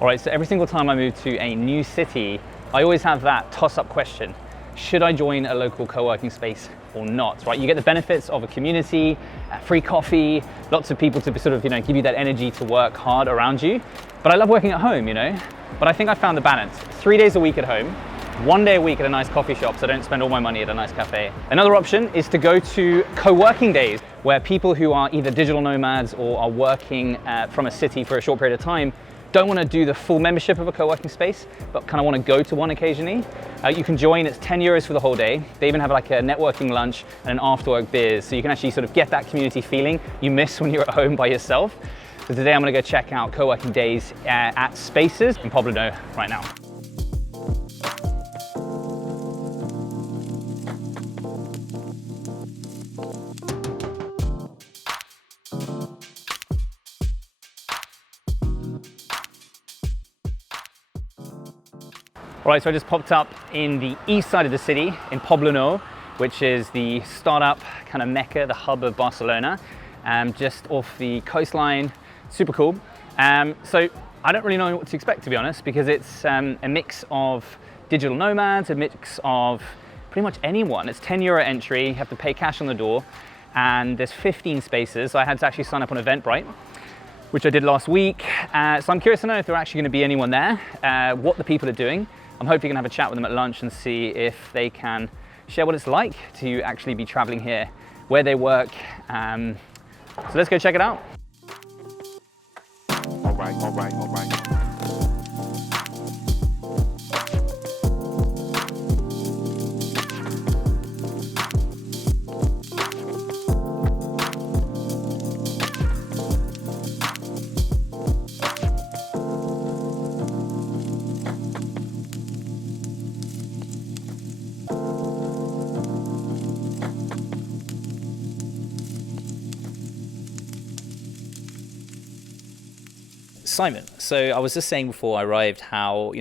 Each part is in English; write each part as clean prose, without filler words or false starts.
All right, so every single time I move to a new city, I always have that toss-up question. Should I join a local co-working space or not, right? You get the benefits of a community, free coffee, lots of people to sort of, give you that energy to work hard around you. But I love working at home, But I think I found the balance. 3 days a week at home, 1 day a week at a nice coffee shop so I don't spend all my money at a nice cafe. Another option is to go to co-working days where people who are either digital nomads or are working from a city for a short period of time don't want to do the full membership of a co-working space, but kind of want to go to one occasionally. You can join, it's 10 euros for the whole day. They even have like a networking lunch and an after-work beers, so you can actually sort of get that community feeling you miss when you're at home by yourself. So today I'm going to go check out co-working days at Spaces in Poblano right now. All right, so I just popped up in the east side of the city in Poblano, which is the startup kind of mecca, the hub of Barcelona, just off the coastline. Super cool. So I don't really know what to expect, to be honest, because it's a mix of digital nomads, a mix of pretty much anyone. It's 10 euro entry, you have to pay cash on the door, and there's 15 spaces. So I had to actually sign up on Eventbrite, which I did last week. So I'm curious to know if there are actually going to be anyone there, what the people are doing. I'm hoping you can have a chat with them at lunch and see if they can share what it's like to actually be traveling here, where they work. So let's go check it out. All right. Simon, so I was just saying before I arrived how,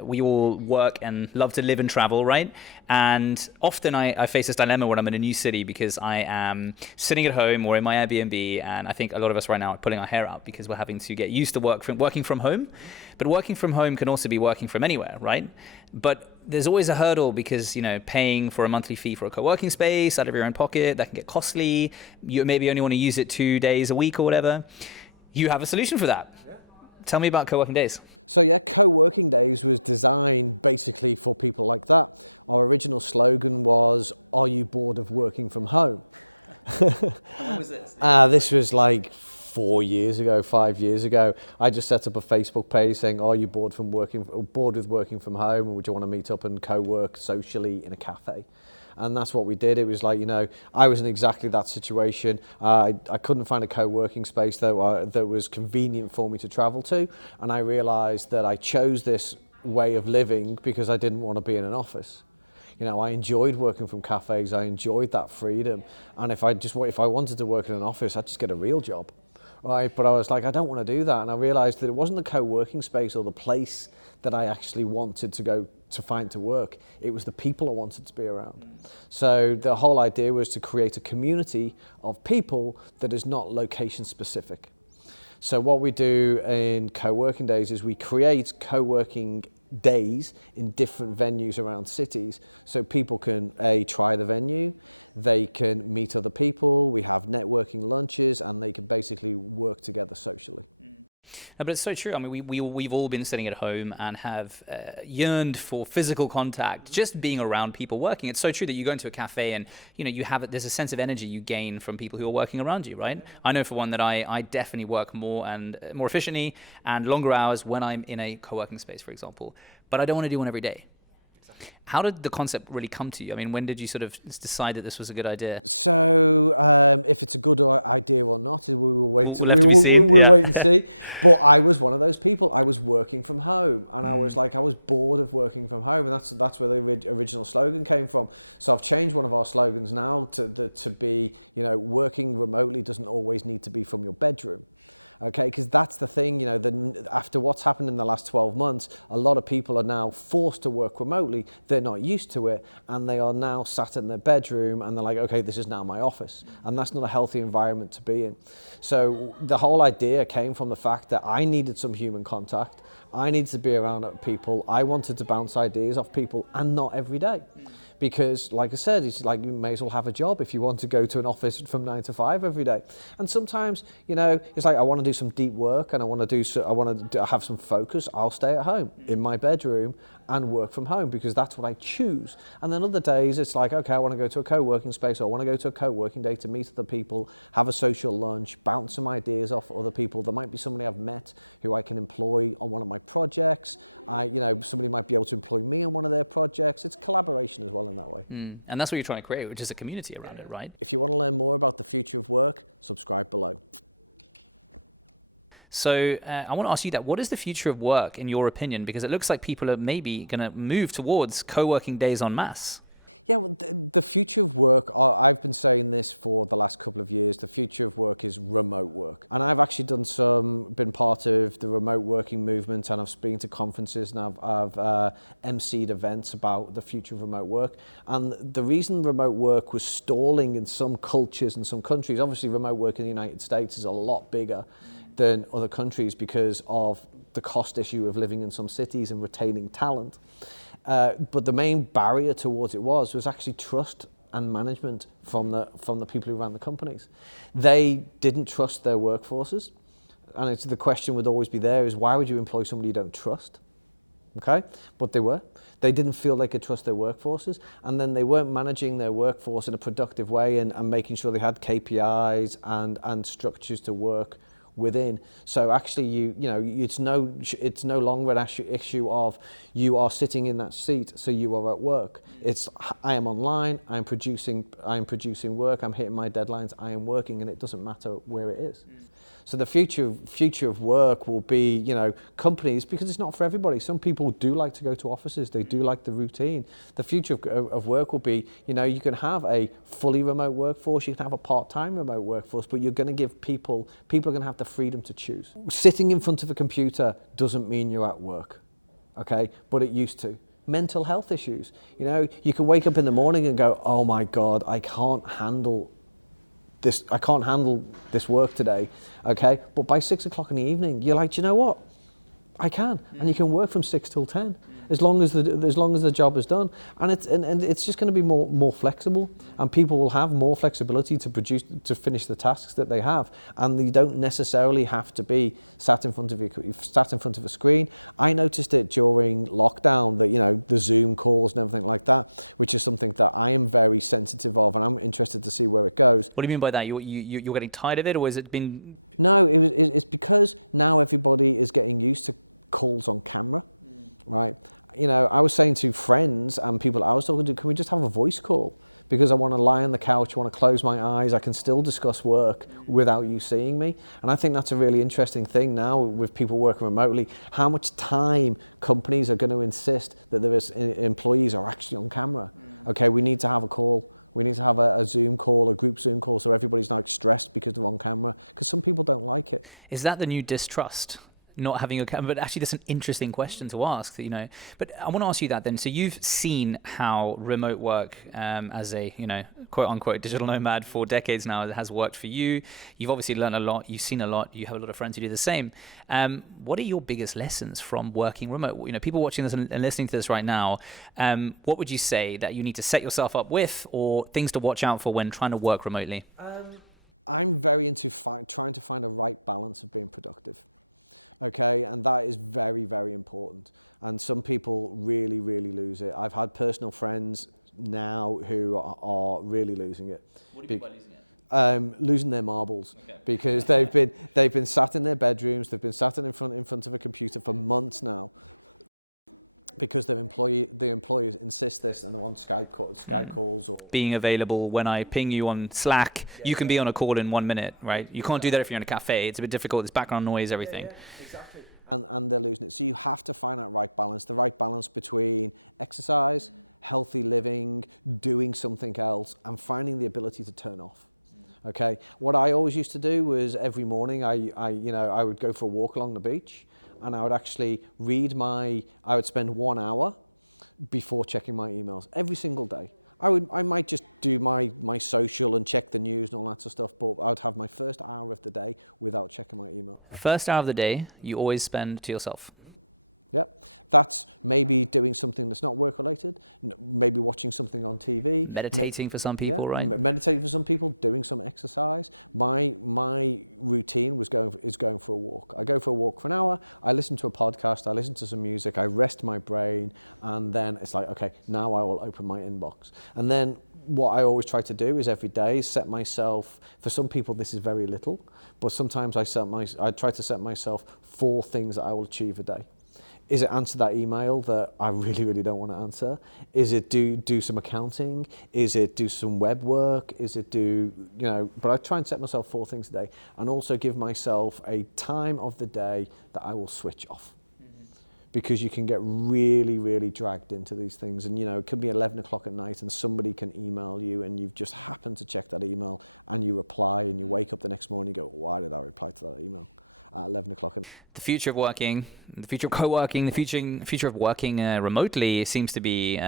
we all work and love to live and travel, right? And often I face this dilemma when I'm in a new city because I am sitting at home or in my Airbnb, and I think a lot of us right now are pulling our hair out because we're having to get used to working from home. But working from home can also be working from anywhere, right? But there's always a hurdle because, paying for a monthly fee for a co-working space out of your own pocket, that can get costly. You maybe only want to use it 2 days a week or whatever. You have a solution for that. Tell me about co-working days. So yeah, co-working days was designed basically for people like that. Our original slogan was, "Are you bored of working from home?" When was this? This was like 4 years ago, 5 years ago. I just set up a Facebook page saying, "Are you bored with working from home, and would you want to meet up and co-work socially in a cafe?" And that's what we did. It was like, I was in exactly that situation. I couldn't find a co-working space that was convenient for me to travel to. And I realized that I chose this way of living because I didn't want to be in an office. I enjoyed working from cafes. I enjoyed that freedom. And if I wanted to work in an office, I'd just get a real job. Right? But I was like, I don't want to do that. And I realized that it wasn't the co-working space or the place that I actually wanted to find to work. It was the people I wanted to be around. So the whole idea was to create a community of people that is not location specific. So what we do in co-working days is we create co-working days in different venues around cities so people can try the venue, they can meet other people, we have networking lunches, and they can basically work together socially. No, but it's so true. I mean, we've all been sitting at home and have yearned for physical contact, just being around people working. It's so true that you go into a cafe and, there's a sense of energy you gain from people who are working around you, right? I know for one that I definitely work more efficiently and longer hours when I'm in a co-working space, for example, but I don't want to do one every day. How did the concept really come to you? I mean, when did you sort of decide that this was a good idea? So, if it's a good idea or not, we will wait. We'll wait and see. But I was one of those people. I was working from home, and I was bored of working from home, and that's where the original slogan came from. So I've changed one of our slogans now to be, working remotely doesn't always need to be from your bedroom. Okay, because that's the thing, after what's happened in the last 12 months, a lot of people are now forced to work remotely. They're not used to it, and they are now sat in their bedroom, and they're like, okay, this is now my office. And that's not a healthy environment to be in. So the whole idea came from the fact that I needed some human contact. I needed to be around people. I wanted to bounce ideas off people, and not every day. Because, like I said, it's like you may as well have a job if you want to go to an office from 9 to 5 every day. And sometimes, it's like I want to do some deep work and I want to have some focus. I'll stay at home in my bedroom and work from home because that's what I choose. And then other days it's like, okay, I want to go to a co-working space, or I want to go to a co-working day to meet other people, have a social lunch, bounce some ideas off other people. There might be somebody I've met who I can employ on one of my projects. Somebody might be able to employ me on one of their projects. It's collaboration as well in that way. And that's what you're trying to create, which is a community around it, right? If you want to learn more about the future of work, subscribe below. So I want to ask you that. What is the future of work in your opinion? Because it looks like people are maybe going to move towards co-working days en masse. Yeah, well, the future of work, I've been saying this for the last couple of years, the future of work is remote work. And I've actually been part of the remote working movement, and I've been to conferences, and I've emceed events about the future of remote work. And the reason remote work was stalling in some cultures and some countries, obviously remote work in the United States is a lot bigger than other countries because of the cost issue of living in some cities and retaining talent. But the main barrier towards it was actually trust and management from the people who ran the companies. They didn't trust their workforces, and the question would always be there is, why would you employ somebody you don't trust? Okay, but they didn't feel they could trust their workforces, and then they weren't managing their workforce in a productive way and making sure they had KPIs and structures to work within. So actually it's no longer an issue of you are sitting in that seat, so you are at work. It's I am online, I'm producing work, I'm hitting my deadlines, I am working, and it doesn't matter where it is. So the future of work will be, companies, because it's not for everybody. Some people do like to go to offices, they do like the routine. The future of work will be, you can have a fully remote workforce, you can have a part-time remote workforce, but you're going to give people are going to have the freedom to choose. Sitting in front of a computer doesn't mean you're at work, okay? But it used to. Mental health issues. You can wake up in the morning and go, oh my God, I can't handle this work today, okay? But by 6 o'clock in the evening, you're like, do you know what? I can, and you can work from 6 till 10, as long as the job is done, and it's just going to be more flexible, and people will have more flexibility to finish the tasks that they have, and you don't necessarily have to be sat in front of a screen. I noticed it during lockdown that the Zoom calls and everything like that, which is something that I am very sensitive of, and I'm interested to see where it goes. What do you mean by that? You're getting tired of it, or has it been? No, it's because now everybody is getting used to calls on camera, right? I was saying to friends and people I was talking to, can we just have a voice call? Because I want to lie on the couch, I want to close my eyes, I can still discuss work without you seeing me. And I think that's a really interesting thing now with people working remotely, how much time companies are going to insist that employees are actually on camera. Okay, we need to have a call. We need to have a Zoom call, a group Zoom call, so everybody's not stressed because they're on camera, because some people don't like it. Is that the new distrust? Not having a camera, but actually that's an interesting question to ask, but I want to ask you that then. So you've seen how remote work as a, quote unquote digital nomad for decades now has worked for you. You've obviously learned a lot, you've seen a lot, you have a lot of friends who do the same. What are your biggest lessons from working remote? People watching this and listening to this right now, what would you say that you need to set yourself up with, or things to watch out for when trying to work remotely? I'm very into trying to find a right balance of being productive. Okay, and that is very, very important. And some people really, really lose it. I've had personal friends now who are really losing it. What do you mean by losing it? Losing their marbles, okay. Because they've been sat in their bedrooms, they've been sat in front of a computer for months now, because the employers insist this, and they're on Skype calls, or being available. When I ping you on Slack, you can be on a call in 1 minute, right? You can't do that if you're in a cafe. It's a bit difficult. There's background noise, everything. Yeah, exactly. And they're losing it. So you have to find that right balance, the right balance between exercise, healthy living, doing something else, and finding the ability to turn off. Okay, what I always used to do was every morning I would go for a walk along the beach, and I would actually I would spend 1 hour before checking my emails every single day. I might just do my social and check the news and all that sort of stuff, but I would have my first hour of the day without checking my email. First hour of the day, you always spend to yourself. Yep, that's maybe doing something that's not work related, maybe watching something on TV. Meditating for some people, right? Meditating for some people, doing some exercise. My routine is going for a walk. I go for a walk for an hour, I listen to a podcast, I listen to some music, I rest my brain, and then it's like, okay, now I will open my inbox. And then what I always try to do is every day set myself, for some people this is very little, but sometimes I try to set myself 4 things that I will achieve a day. Is it answer that email that I really, really don't want to answer? Is it do some accounting? Is it do some web work? Is it but I try and set myself 4 things a day, and also give myself a time of the day that I will switch off. Because you can get really, really dragged into these things, and it could be 11 o'clock at night and somebody can email you and you've just happened to check that email and you reply, and you wake up the next morning and you go, why did I reply to that email at 11 o'clock? The future of working, the future of co-working, the future of working remotely seems to be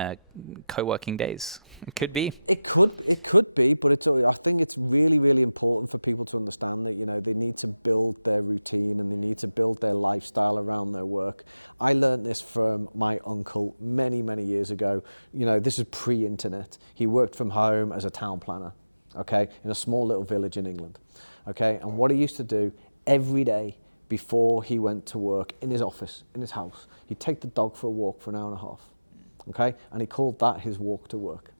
co-working days. It could be. It could be, but I think it's really, really important for people to understand that they need to build their routine and they need to build their lifestyle around their work. I learned this from my uncle many, many years ago. This is pre-internet. He worked from home as a town planner, okay, in a small little village in England, okay. And what he used to do every day before he went to work in his office, in his house, he'd take the dog for a walk for an hour and a half, okay? And he called that his walk to work,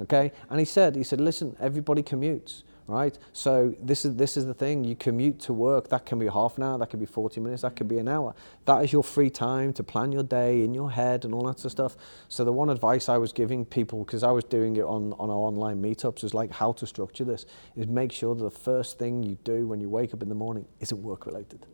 okay? And he said, listen, everybody commutes, right? So this is the thing, you commute to work, that can be half an hour, that could be 40 minutes, that could be an hour. That is your free time to plan your day in your head and all that sort of stuff. So the one advice I was giving people, because I was doing it on our online meetups, is like how to structure this, is make sure that the first thing you do when you wake up in the morning isn't work related.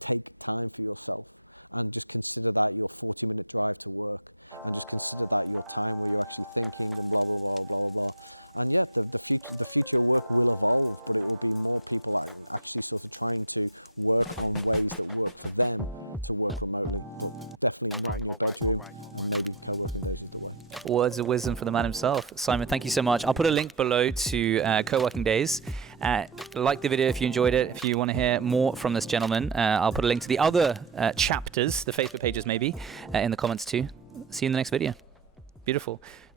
Take time for yourself. And just consider that your 40-minute drive to work, and just consider that your time where you're actually thinking and blah, blah, blah, blah, blah, blah. And yeah, the future work will evolve, but it will be more people actually sort of trying to work on ways that work for them to work remotely, but definitely not in your bedroom, and maybe co-working days is the way. Words of wisdom from the man himself. Simon, thank you so much. I'll put a link below to co-working days. Like the video if you enjoyed it. If you want to hear more from this gentleman, I'll put a link to the other chapters, the Facebook pages maybe, in the comments too. See you in the next video. Beautiful.